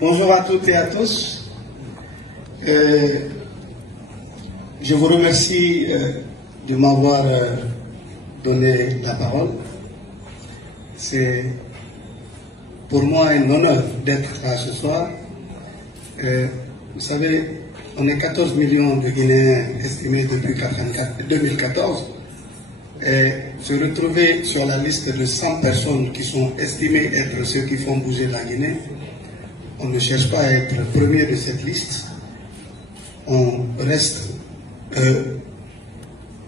Bonjour à toutes et à tous. Je vous remercie de m'avoir donné la parole. C'est pour moi un honneur d'être là ce soir. Vous savez, on est 14 millions de Guinéens estimés depuis 2014. Et se retrouver sur la liste de 100 personnes qui sont estimées être ceux qui font bouger la Guinée, on ne cherche pas à être le premier de cette liste. On reste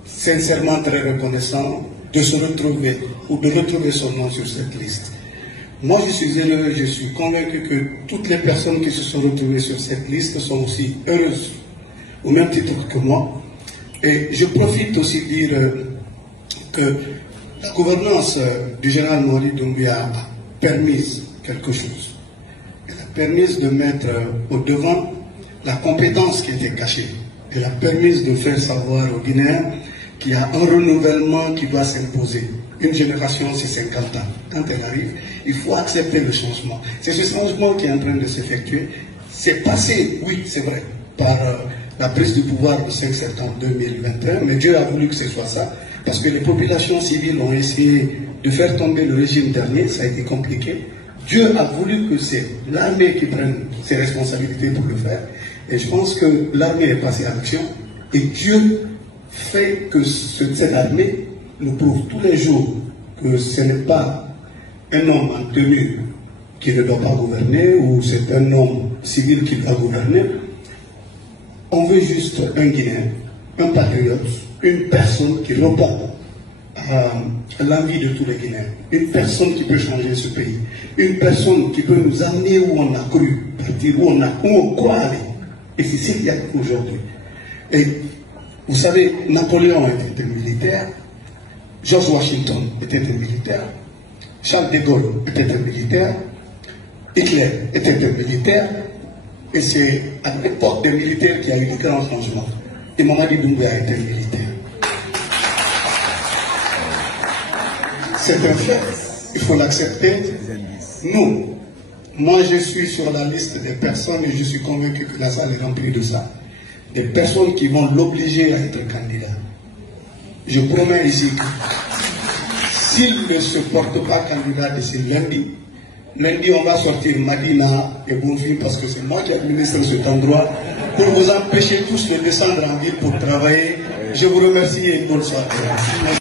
sincèrement très reconnaissant de se retrouver ou de retrouver son nom sur cette liste. Moi, je suis heureux, je suis convaincu que toutes les personnes qui se sont retrouvées sur cette liste sont aussi heureuses, au même titre que moi. Et je profite aussi de dire que la gouvernance du général Mori Doumbouya a permis quelque chose. Elle a permis de mettre au devant la compétence qui était cachée. Elle a permis de faire savoir aux Guinéens qu'il y a un renouvellement qui doit s'imposer. Une génération, c'est 50 ans. Quand elle arrive, il faut accepter le changement. C'est ce changement qui est en train de s'effectuer. C'est passé, oui, c'est vrai, par la prise du pouvoir le 5 septembre 2021, mais Dieu a voulu que ce soit ça, parce que les populations civiles ont essayé de faire tomber le régime dernier, ça a été compliqué. Dieu a voulu que c'est l'armée qui prenne ses responsabilités pour le faire, et je pense que l'armée est passée à l'action, et Dieu fait que cette armée nous prouve tous les jours que ce n'est pas un homme en tenue qui ne doit pas gouverner, ou c'est un homme civil qui doit gouverner. On veut juste un Guinéen, un patriote, une personne qui répond à l'envie de tous les Guinéens, une personne qui peut changer ce pays, une personne qui peut nous amener où on a cru partir, où on croit aller. Et c'est ce qu'il y a aujourd'hui. Et vous savez, Napoléon était un militaire, George Washington était un militaire, Charles de Gaulle était un militaire, Hitler était un militaire, et c'est à l'époque des militaires qu'il y a eu de grands changements. Et Mamadi Doumbouya était un militaire. C'est un fait, il faut l'accepter. Nous, moi je suis sur la liste des personnes et je suis convaincu que la salle est remplie de ça. Des personnes qui vont l'obliger à être candidat. Je promets ici que s'il ne se porte pas candidat d'ici lundi on va sortir Madina et Bonfim parce que c'est moi qui administre cet endroit pour vous empêcher tous de descendre en ville pour travailler. Je vous remercie et une bonne soirée.